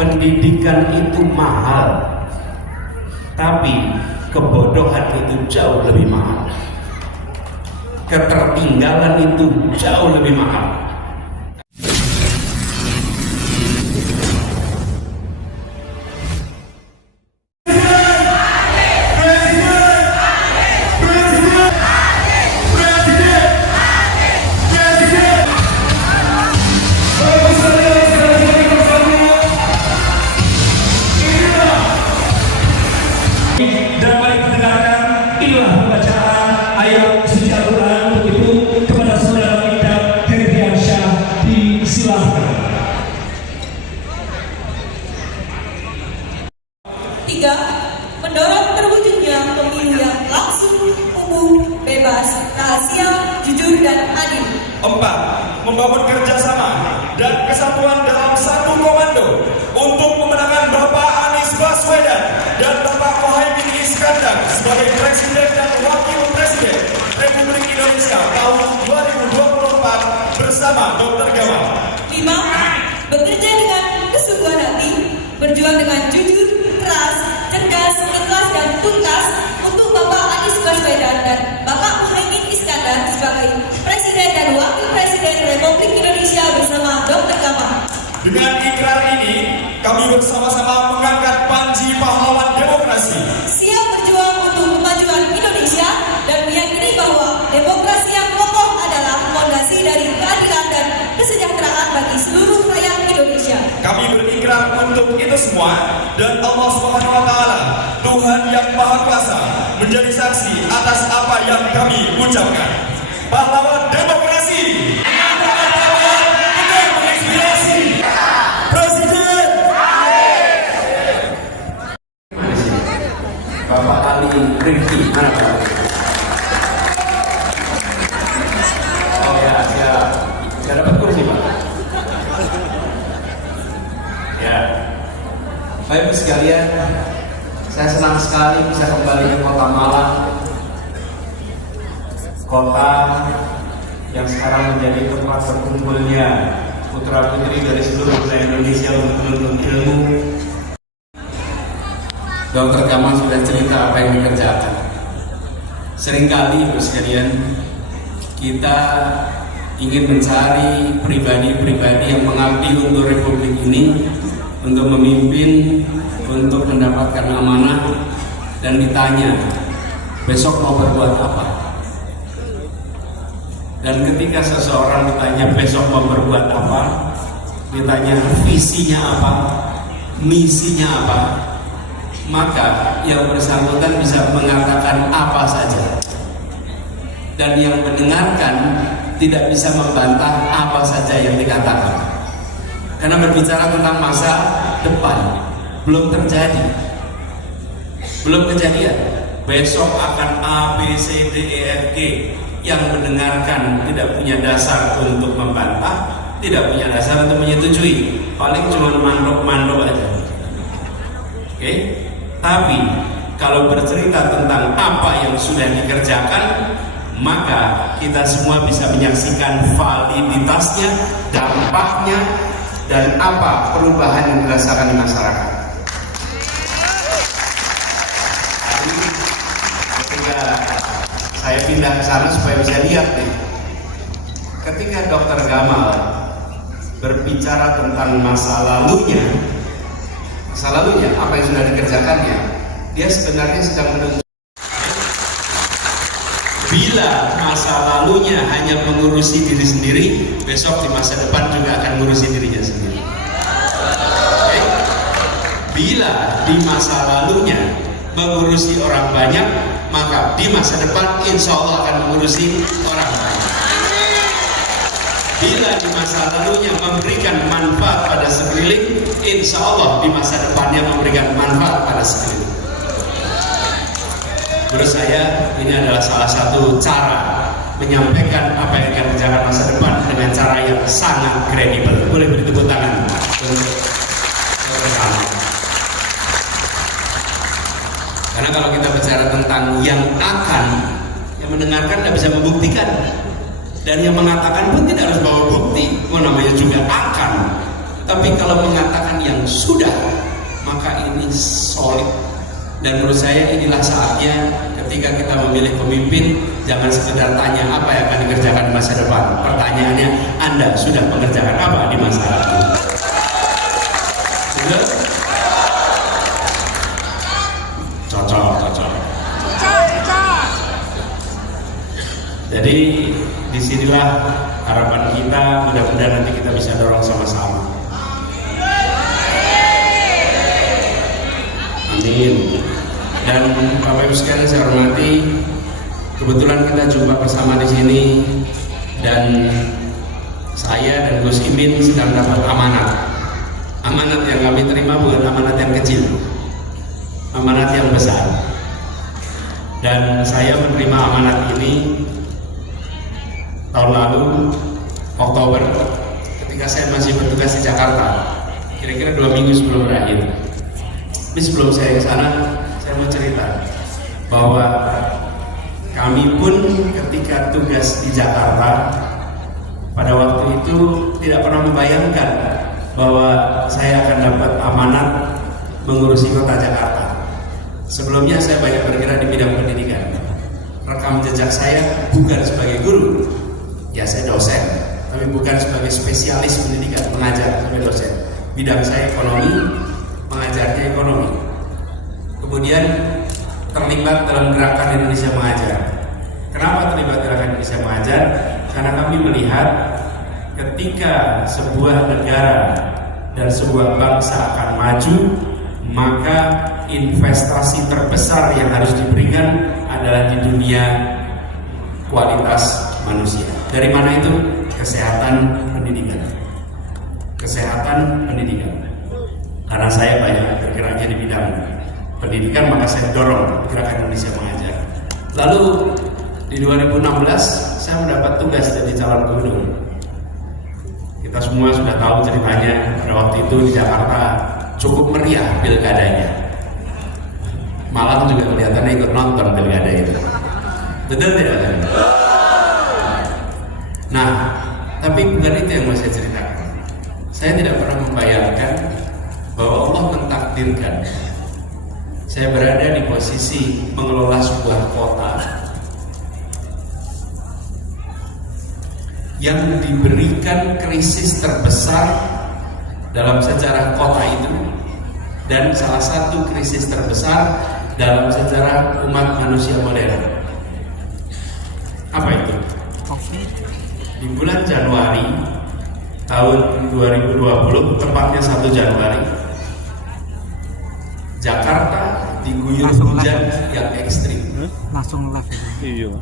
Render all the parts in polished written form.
pendidikan itu mahal, tapi kebodohan itu jauh lebih mahal. Ketertinggalan itu jauh lebih mahal. Dan mari kita dengarkan inilah pembacaan ayat suci Al-Quran untuk itu kepada saudara kita Herdiansyah, disilahkan. 3. Mendorong terwujudnya pemilu yang langsung, umum, bebas, rahasia, jujur, dan adil. 4. Membangun kerjasama dan kesatuan dalam satu komando untuk memenangkan Bapak Anies Baswedan dan Bapak Muhaimin Iskandar sebagai Presiden dan Wakil Presiden Republik Indonesia tahun 2024 bersama Dr. Gamal. 5. Bekerja dengan kesungguhan hati, berjuang dengan jujur, keras, cerdas, ikhlas, dan tuntas untuk Bapak Anies Baswedan dan Bapak Muhaimin Iskandar sebagai Presiden dan Wakil Presiden Republik Indonesia bersama Dr. Gamal. Dengan ikrar ini, kami bersama-sama mengangkat panji pahlawan demokrasi. Siap berjuang untuk kemajuan Indonesia dan meyakini bahwa demokrasi yang kokoh adalah fondasi dari keadilan dan kesejahteraan bagi seluruh rakyat Indonesia. Kami berikrar untuk itu semua dan Allah Subhanahu wa taala, Tuhan yang Maha Kuasa, menjadi saksi atas apa yang kami ucapkan. Pahlawan demokrasi. Bapak Ali Rifki, mana Pak? Oh ya, saya dapat kursi Pak. Ya, Bapak Ibu sekalian, saya senang sekali bisa kembali ke Kota Malang, kota yang sekarang menjadi tempat berkumpulnya putra putri dari seluruh wilayah Indonesia untuk menuntut ilmu. Dr. Gamal sudah cerita apa yang dikerjakan. Seringkali Ibu sekalian, kita ingin mencari pribadi-pribadi yang mengabdi untuk Republik ini, untuk memimpin, untuk mendapatkan amanah, dan ditanya, besok mau berbuat apa? Dan ketika seseorang ditanya besok mau berbuat apa, ditanya visinya apa, misinya apa, maka yang bersangkutan bisa mengatakan apa saja, dan yang mendengarkan tidak bisa membantah apa saja yang dikatakan, karena berbicara tentang masa depan belum terjadi, belum kejadian. Besok akan A, B, C, D, E, F, G. Yang mendengarkan tidak punya dasar untuk membantah, tidak punya dasar untuk menyetujui, paling cuma mandok-mandok aja. Oke? Tapi kalau bercerita tentang apa yang sudah dikerjakan, maka kita semua bisa menyaksikan validitasnya, dampaknya, dan apa perubahan yang dirasakan di masyarakat. Tadi ketika saya pindah ke sana supaya bisa lihat nih, ketika Dr. Gamal berbicara tentang masa lalunya apa yang sudah dikerjakannya, dia sebenarnya sedang menunjukkan bila masa lalunya hanya mengurusi diri sendiri, besok di masa depan juga akan mengurusi dirinya sendiri. Okay? Bila di masa lalunya mengurusi orang banyak, maka di masa depan insya Allah akan mengurusi orang banyak. Bila di masa lalunya memberikan manfaat pada sekeliling, insya Allah di masa depannya memberikan manfaat pada sekeliling. Menurut saya ini adalah salah satu cara menyampaikan apa yang akan dikerjakan masa depan dengan cara yang sangat kredibel. Boleh beri tepuk tangan untuk bersama. Karena kalau kita bicara tentang yang akan, yang mendengarkan tidak bisa membuktikan, dan yang mengatakan pun tidak harus bawa bukti. Namanya juga akan. Tapi kalau mengatakan yang sudah, maka ini solid. Dan menurut saya inilah saatnya ketika kita memilih pemimpin, jangan sekedar tanya apa yang akan dikerjakan di masa depan. Pertanyaannya, Anda sudah mengerjakan apa di masa lalu? Sudah? Cocok. Jadi disinilah harapan kita, mudah-mudahan nanti kita bisa dorong sama-sama. Amin. Dan Bapak Ibu sekalian saya hormati, kebetulan kita jumpa bersama di sini dan saya dan Gus Imin sedang dapat amanat. Amanat yang kami terima bukan amanat yang kecil, amanat yang besar. Dan saya menerima amanat ini tahun lalu Oktober ketika saya masih bertugas di Jakarta, kira-kira 2 minggu sebelum berakhir. Tapi sebelum saya ke sana, saya mau cerita bahwa kami pun ketika tugas di Jakarta pada waktu itu tidak pernah membayangkan bahwa saya akan dapat amanat mengurusi kota Jakarta. Sebelumnya saya banyak bergerak di bidang pendidikan. Rekam jejak saya bukan sebagai guru, ya saya dosen, tapi bukan sebagai spesialis pendidikan, mengajar sebagai dosen. Bidang saya ekonomi, mengajarnya ekonomi. Kemudian terlibat dalam gerakan Indonesia Mengajar. Kenapa terlibat gerakan Indonesia Mengajar? Karena kami melihat ketika sebuah negara dan sebuah bangsa akan maju, maka investasi terbesar yang harus diberikan adalah di dunia kualitas manusia. Dari mana itu? Kesehatan pendidikan. Kesehatan pendidikan. Karena saya banyak bergeraknya di bidang pendidikan, maka saya dorong gerakan Indonesia Mengajar. Lalu di 2016 saya mendapat tugas jadi calon gubernur. Kita semua sudah tahu ceritanya, pada waktu itu di Jakarta cukup meriah pilkadanya. Malang juga kelihatannya ikut nonton pilkada itu. Betul tidak? Nah, tapi bukan itu yang mau saya ceritakan. Saya tidak pernah membayangkan bahwa Allah mentakdirkan saya berada di posisi mengelola sebuah kota yang diberikan krisis terbesar dalam sejarah kota itu, dan salah satu krisis terbesar dalam sejarah umat manusia modern. Apa itu? Di bulan Januari tahun 2020, tepatnya 1 Januari, Jakarta diguyur hujan yang ekstrim. Langsung live. Iya.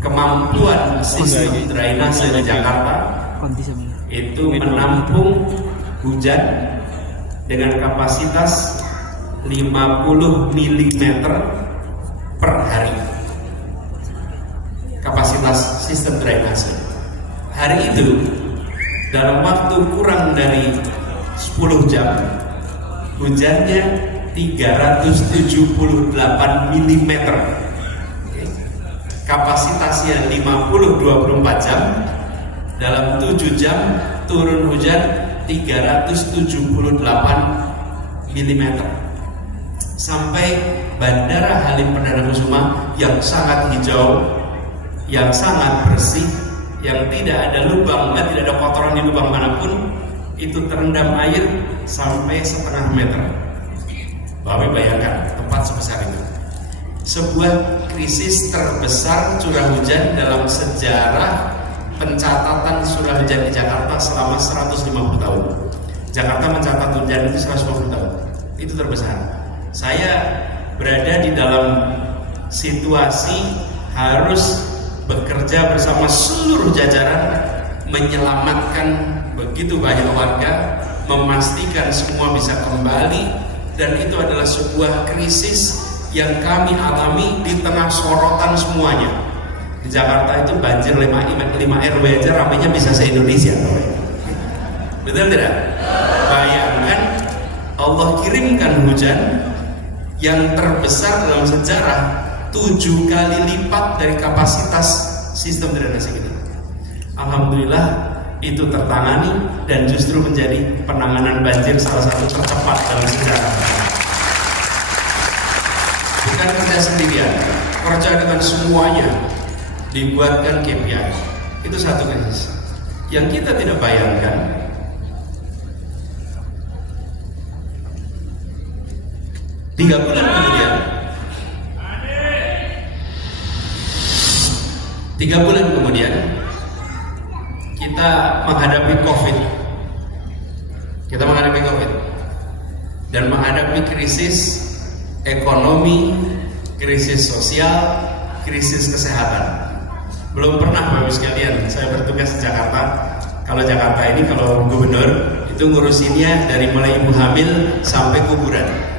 Kemampuan sistem drainase di Jakarta itu menampung hujan dengan kapasitas 50 mm per hari. Kapasitas sistem drainase. Hari itu dalam waktu kurang dari 10 jam hujannya 378 mm. Kapasitasnya 50-24 jam. Dalam 7 jam turun hujan 378 mm. Sampai Bandara Halim Perdana Kusuma yang sangat hijau, yang sangat bersih, yang tidak ada lubang, tidak ada kotoran di lubang manapun, itu terendam air sampai setengah meter. Bapak bayangkan tempat sebesar itu. Sebuah krisis terbesar curah hujan dalam sejarah pencatatan curah hujan di Jakarta selama 150 tahun. Jakarta mencatat hujan itu 150 tahun. Itu terbesar. Saya berada di dalam situasi harus bekerja bersama seluruh jajaran menyelamatkan begitu banyak warga, memastikan semua bisa kembali. Dan itu adalah sebuah krisis yang kami alami di tengah sorotan semuanya. Di Jakarta itu banjir 5 RW aja ramainya bisa se-Indonesia. Betul tidak? Bayangkan Allah kirimkan hujan yang terbesar dalam sejarah 7 kali lipat dari kapasitas sistem drainase kita. Alhamdulillah itu tertangani dan justru menjadi penanganan banjir salah satu tercepat dalam sejarah. Bukan kerja sendirian, kerja dengan semuanya, dibuatkan KPI. Itu satu krisis yang kita tidak bayangkan. 3 bulan kemudian, 3 bulan kemudian kita menghadapi COVID. Kita menghadapi COVID dan menghadapi krisis ekonomi, krisis sosial, krisis kesehatan. Belum pernah Bapak sekalian saya bertugas di Jakarta. Kalau Jakarta ini kalau gubernur itu ngurusinnya dari mulai ibu hamil sampai kuburan.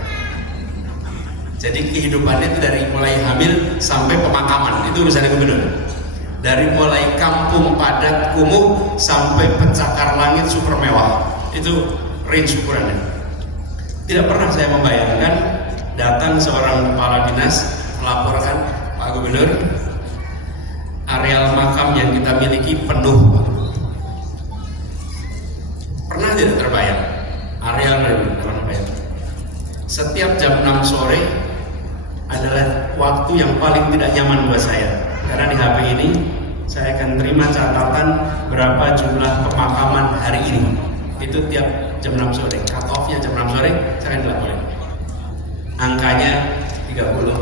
Jadi kehidupannya itu dari mulai hamil sampai pemakaman, itu urusannya gubernur. Dari mulai kampung padat kumuh sampai pencakar langit super mewah, itu range ukurannya. Tidak pernah saya membayangkan datang seorang kepala dinas melaporkan, Pak Gubernur, areal makam yang kita miliki penuh. Pernah tidak terbayang? Areal terbayang. Setiap jam 6 sore adalah waktu yang paling tidak nyaman buat saya, karena di HP ini saya akan terima catatan berapa jumlah pemakaman hari ini. Itu tiap jam 6 sore, cut off-nya jam 6 sore saya akan dilaporin. Angkanya 30,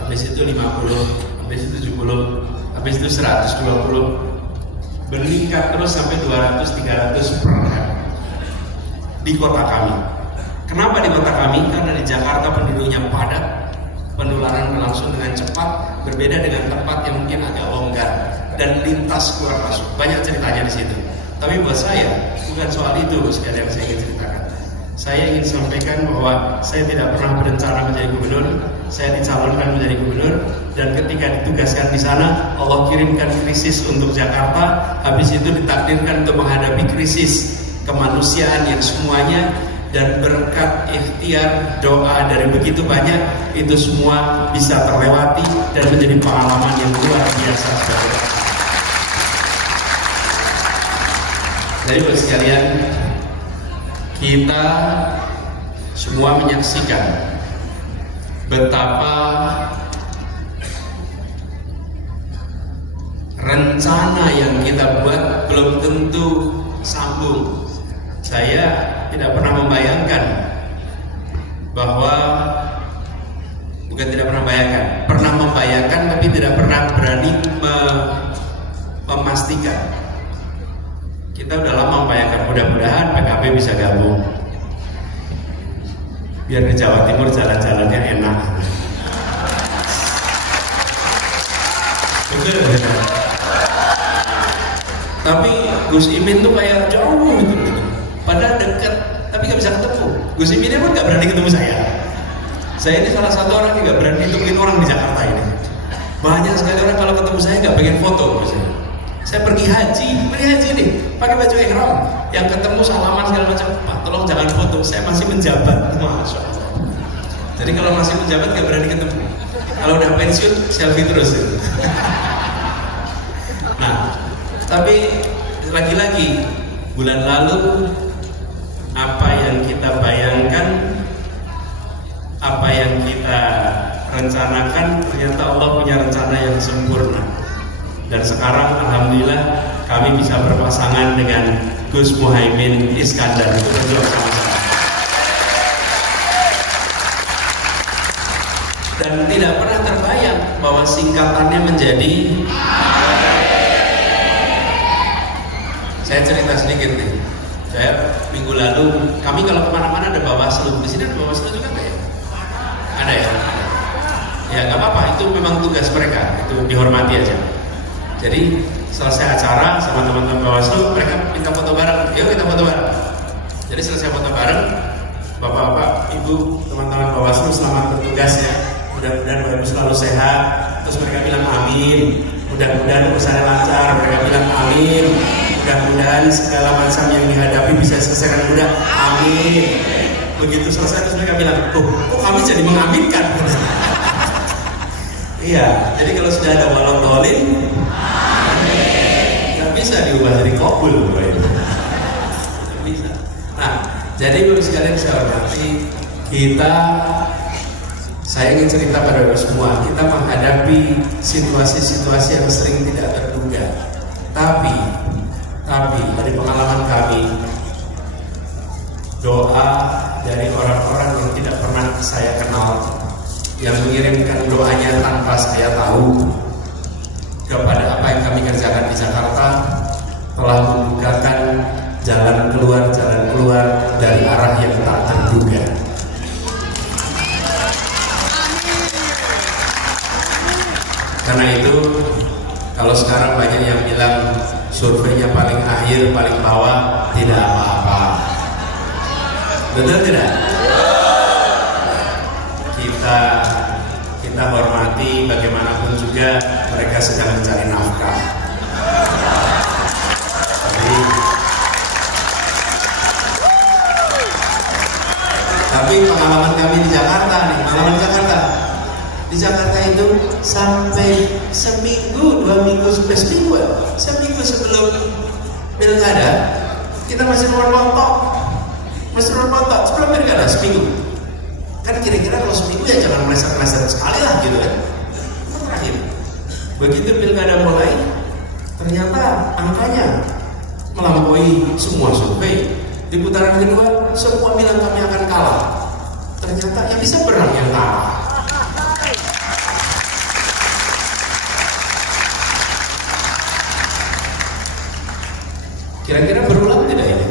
habis itu 50, habis itu 70, habis itu 120, meningkat terus sampai 200-300 per hari di kota kami. Kenapa di kota kami? Karena di Jakarta penduduknya padat, penularan berlangsung dengan cepat, berbeda dengan tempat yang mungkin agak longgar dan lintas keluar masuk. Banyak ceritanya di situ. Tapi buat saya bukan soal itu sekali yang saya ingin ceritakan. Saya ingin sampaikan bahwa saya tidak pernah berencana menjadi gubernur. Saya dicalonkan menjadi gubernur dan ketika ditugaskan di sana, Allah kirimkan krisis untuk Jakarta. Habis itu ditakdirkan untuk menghadapi krisis kemanusiaan yang semuanya. Dan berkat ikhtiar doa dari begitu banyak, itu semua bisa terlewati dan menjadi pengalaman yang luar biasa. Jadi buat sekalian, kita semua menyaksikan betapa rencana yang kita buat belum tentu sambung. Saya tidak pernah membayangkan bahwa pernah membayangkan tapi tidak pernah berani memastikan. Kita udah lama membayangkan, mudah-mudahan PKB bisa gabung biar di Jawa Timur jalan-jalannya enak. Betul. Tapi Gus Imin tuh kayak jauh gitu. Padahal dekat, tapi nggak bisa ketemu. Gus Imin pun nggak berani ketemu saya. Saya ini salah satu orang yang nggak berani ketemuin orang di Jakarta ini. Banyak sekali orang kalau ketemu saya nggak pengen foto. Saya pergi haji nih, pakai baju ihram. Yang ketemu salaman segala macam. Pak, tolong jangan foto. Saya masih menjabat, masya Allah. Jadi kalau masih menjabat nggak berani ketemu. Kalau udah pensiun selfie terus. Nah, tapi lagi-lagi bulan lalu. Apa yang kita bayangkan, apa yang kita rencanakan, ternyata Allah punya rencana yang sempurna. Dan sekarang alhamdulillah kami bisa berpasangan dengan Gus Muhaimin Iskandar. Itu berjuang sama-sama. Dan tidak pernah terbayang bahwa singkatannya menjadi. Saya cerita sedikit nih. Saya minggu lalu, kami kalau kemana-mana ada Bawaslu. Di sini ada Bawaslu juga nggak ya? Ada ya? Ya nggak apa-apa, itu memang tugas mereka, itu dihormati aja. Jadi selesai acara sama teman-teman Bawaslu, mereka minta foto bareng. Yuk kita foto bareng. Jadi selesai foto bareng, bapak-bapak, ibu, teman-teman Bawaslu selamat bertugas ya. Mudah-mudahan Bapak selalu sehat. Terus mereka bilang amin. Mudah-mudahan urusannya lancar. Mereka bilang amin. Mudah-mudahan segala macam yang dihadapi bisa selesaikan mudah. Amin. Begitu selesai terus mereka bilang, kok kami jadi mengaminkan? Iya. Jadi kalau sudah ada walau dolin, nggak bisa diubah jadi kobul, Bapak Ibu. Nggak bisa. Nah, jadi Bapak sekalian saya hormati, saya ingin cerita pada Bapak semua, kita menghadapi situasi-situasi yang sering tidak terduga. Tapi dari pengalaman kami, doa dari orang-orang yang tidak pernah saya kenal, yang mengirimkan doanya tanpa saya tahu kepada apa yang kami kerjakan di Jakarta, telah membukakan jalan keluar dari arah yang tak terduga. Karena itu, kalau sekarang banyak yang bilang surveinya paling akhir, paling bawah, tidak apa-apa. Betul tidak? Kita hormati, bagaimanapun juga mereka sedang mencari nafkah. Tapi pengalaman kami di Jakarta nih, di Jakarta itu sampai seminggu, 2 minggu, sampai seminggu sebelum pilkada kita masih merontok sebelum pilkada seminggu. Kan kira-kira kalau seminggu ya jangan meleset-meleset sekali lah gitu kan. Terakhir, begitu pilkada mulai, ternyata angkanya melampaui semua survei. Di putaran kedua, semua bilang kami akan kalah. Ternyata yang bisa berang yang kalah. Kira-kira berulang tidak ini?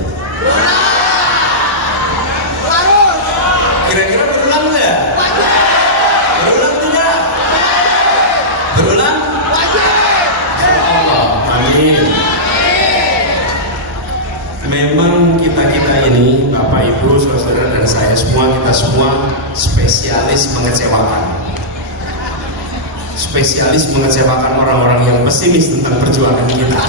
Kira-kira berulang tidak? Berulang tidak? Berulang? Allah, amin. Memang kita ini, Bapak Ibu, saudara dan saya semua, kita semua spesialis mengecewakan. Spesialis mengecewakan orang-orang yang pesimis tentang perjuangan kita.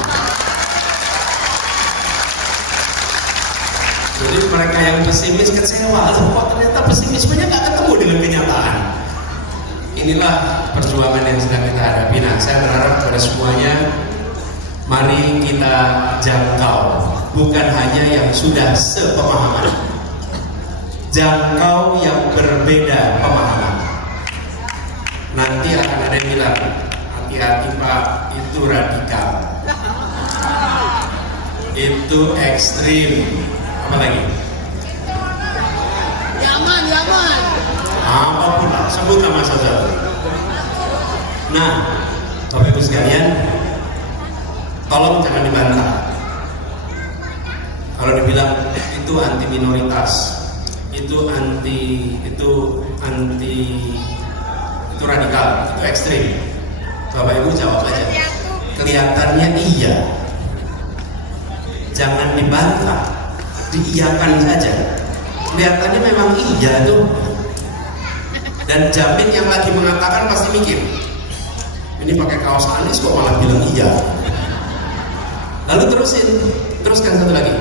Jadi mereka yang pesimis kecewa, kok ternyata pesimismenya nggak ketemu dengan kenyataan. Inilah perjuangan yang sedang kita hadapi. Nah, saya berharap kepada semuanya, mari kita jangkau, bukan hanya yang sudah sepemahaman, jangkau yang berbeda pemahaman. Nanti akan ada yang bilang, hati-hati Pak, itu radikal, itu ekstrim. Apa lagi? Yaman. Apapun lah, sebut nama saja. Nah, Bapak Ibu sekalian, tolong jangan dibantah. Kalau dibilang itu anti minoritas, itu radikal, itu ekstrim. Bapak Ibu jawab aja. Kelihatannya iya. Jangan dibantah. Diiyakan saja. Kelihatannya memang iya tuh. Dan jamin yang lagi mengatakan pasti mikir, ini pakai kaos Anies kok malah bilang iya. Lalu teruskan satu lagi.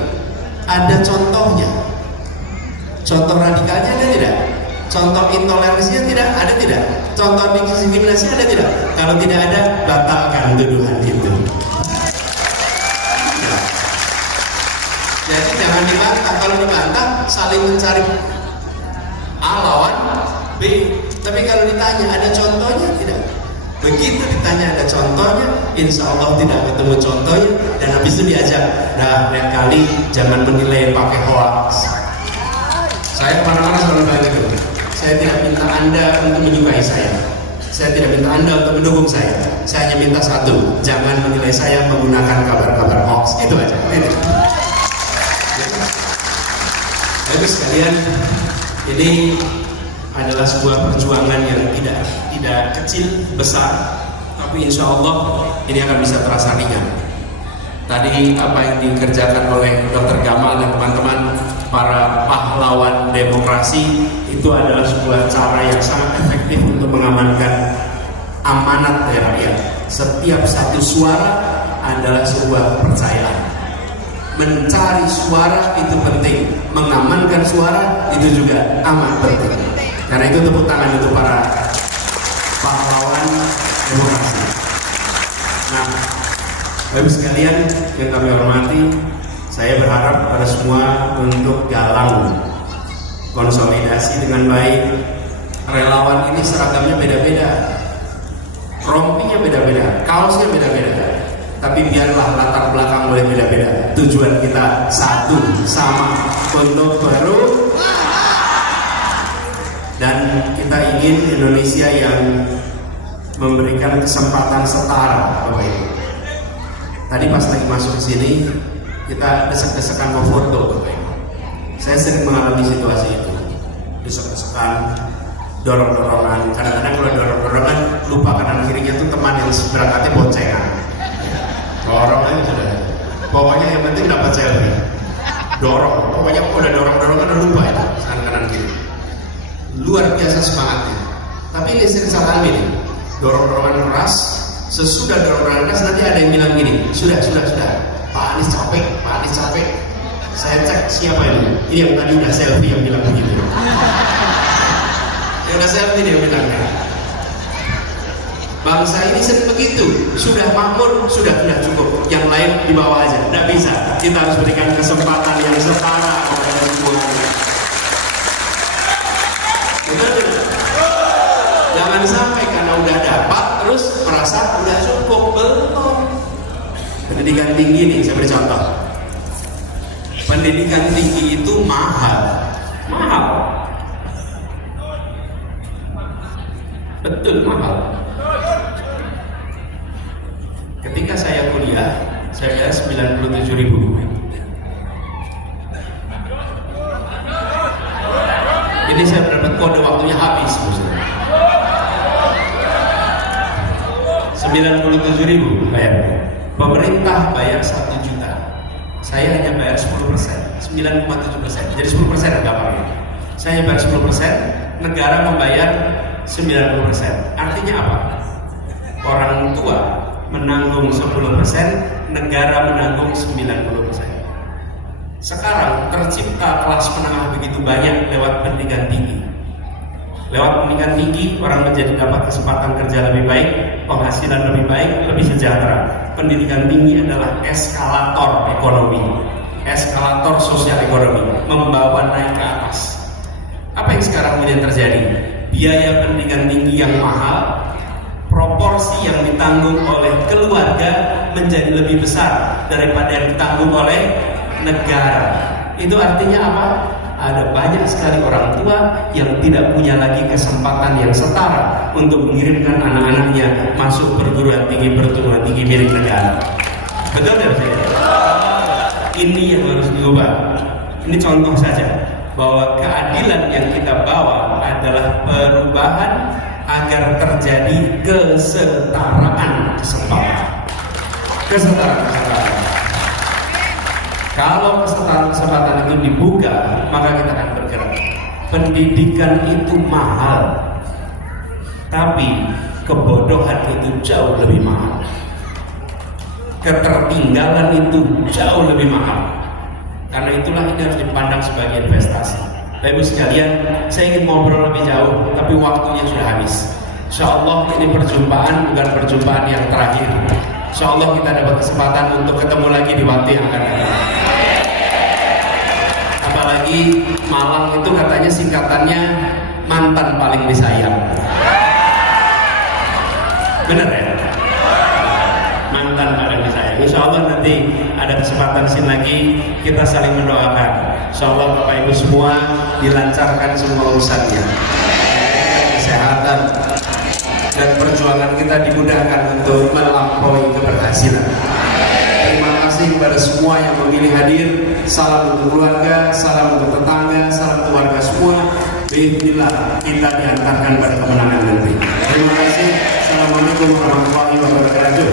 Ada contohnya. Contoh radikalnya ada tidak? Contoh intoleransinya tidak? Ada tidak? Contoh diskriminasi ada tidak? Kalau tidak ada, batalkan tuduhan itu. Jadi jangan dibantah. Kalau dibantah, saling mencari A lawan B. Tapi kalau ditanya ada contohnya tidak? Begitu ditanya ada contohnya, insya Allah tidak ketemu contohnya, dan habis itu diajak, nah lain kali jangan menilai pakai hoax. Saya kemana-mana selalu bilang gitu. Saya tidak minta Anda untuk menyukai saya. Saya tidak minta Anda untuk mendukung saya. Saya hanya minta satu, jangan menilai saya menggunakan kabar-kabar hoax. Itu aja. Baik sekalian, ini adalah sebuah perjuangan yang tidak kecil, besar, tapi insya Allah ini akan bisa terasa ringan. Tadi apa yang dikerjakan oleh Dr. Gamal dan teman-teman, para pahlawan demokrasi, itu adalah sebuah cara yang sangat efektif untuk mengamankan amanat dari rakyat. Setiap satu suara adalah sebuah kepercayaan. Mencari suara itu penting, mengamankan suara itu juga amat penting. Karena itu tepuk tangan untuk para pahlawan demokrasi. Nah, Bapak sekalian yang kami hormati, saya berharap pada semua untuk galang konsolidasi dengan baik. Relawan ini seragamnya beda-beda, rompinya beda-beda, kaosnya beda-beda, tapi biarlah latar belakang boleh beda-beda. Tujuan kita satu, sama, untuk dan kita ingin Indonesia yang memberikan kesempatan setara, Bapak Ibu. Tadi pas lagi masuk ke sini, kita desek-desekan mau foto, Bapak Ibu. Saya sering mengalami situasi itu, desek-desekan, dorong-dorongan. Kadang-kadang kalau dorong-dorongan lupa kanan kirinya tuh teman yang berangkatnya boncengan. Dorong aja sudah. Pokoknya yang penting dapat selfie. Dorong, pokoknya udah dorong-dorongan udah lupa itu kanan kiri. Luar biasa semangatnya. Tapi ini sering salah nih. Dorong-dorongan keras, sesudah dorong-dorongan keras nanti ada yang bilang gini, sudah. Pak Anies capek. Saya cek siapa ini? Ini yang tadi udah selfie yang bilang begitu. Yang udah selfie dia bilangnya. Bangsa ini sering begitu, sudah makmur, sudah cukup. Yang lain di bawah aja, tidak bisa. Kita harus berikan kesempatan yang setara kepada semuanya. Betul? Jangan sampai karena udah dapat terus merasa udah cukup. Belum. Pendidikan tinggi nih, saya beri contoh. Pendidikan tinggi itu mahal. Betul, mahal. Ketika saya kuliah, saya bayar 97.000. Ini saya dapat kode waktunya habis, 97.000 bayar. Pemerintah bayar 1 juta. Saya hanya bayar 10%, 9,7%. Jadi 10% gampangnya. Saya bayar 10%, negara membayar 90%. Artinya apa? Orang tua menanggung 10%, negara menanggung 90%. Sekarang tercipta kelas menengah begitu banyak lewat pendidikan tinggi. Lewat pendidikan tinggi, orang menjadi dapat kesempatan kerja lebih baik, penghasilan lebih baik, lebih sejahtera. Pendidikan tinggi adalah eskalator ekonomi, eskalator sosial ekonomi, membawa naik ke atas. Apa yang sekarang kemudian terjadi? Biaya pendidikan tinggi yang mahal, proporsi yang ditanggung oleh keluarga menjadi lebih besar daripada yang ditanggung oleh negara. Itu artinya apa? Ada banyak sekali orang tua yang tidak punya lagi kesempatan yang setara untuk mengirimkan anak-anaknya masuk perguruan tinggi milik negara. Betul tidak sih? Ini yang harus diubah. Ini contoh saja bahwa keadilan yang kita bawa adalah perubahan agar terjadi kesetaraan kesempatan. Kalau kesetaraan kesempatan itu dibuka, maka kita akan bergerak. Pendidikan itu mahal, tapi kebodohan itu jauh lebih mahal. Ketertinggalan itu jauh lebih mahal. Karena itulah ini harus dipandang sebagai investasi. Bapak Ibu sekalian, saya ingin ngobrol lebih jauh, tapi waktunya sudah habis. Insya Allah ini perjumpaan bukan perjumpaan yang terakhir. Insya Allah kita dapat kesempatan untuk ketemu lagi di waktu yang akan datang. Apalagi Malang itu katanya singkatannya mantan paling disayang. Benar ya? Mantan paling disayang. Insya Allah nanti ada kesempatan sini lagi kita saling mendoakan. Insya Allah Bapak Ibu semua dilancarkan semua urusannya, kesehatan dan perjuangan kita dimudahkan untuk melampaui keberhasilan. Terima kasih kepada semua yang memilih hadir. Salam untuk keluarga, salam untuk tetangga, salam keluarga semua. Bismillah, kita diantarkan pada kemenangan nanti. Terima kasih. Assalamualaikum warahmatullahi wabarakatuh.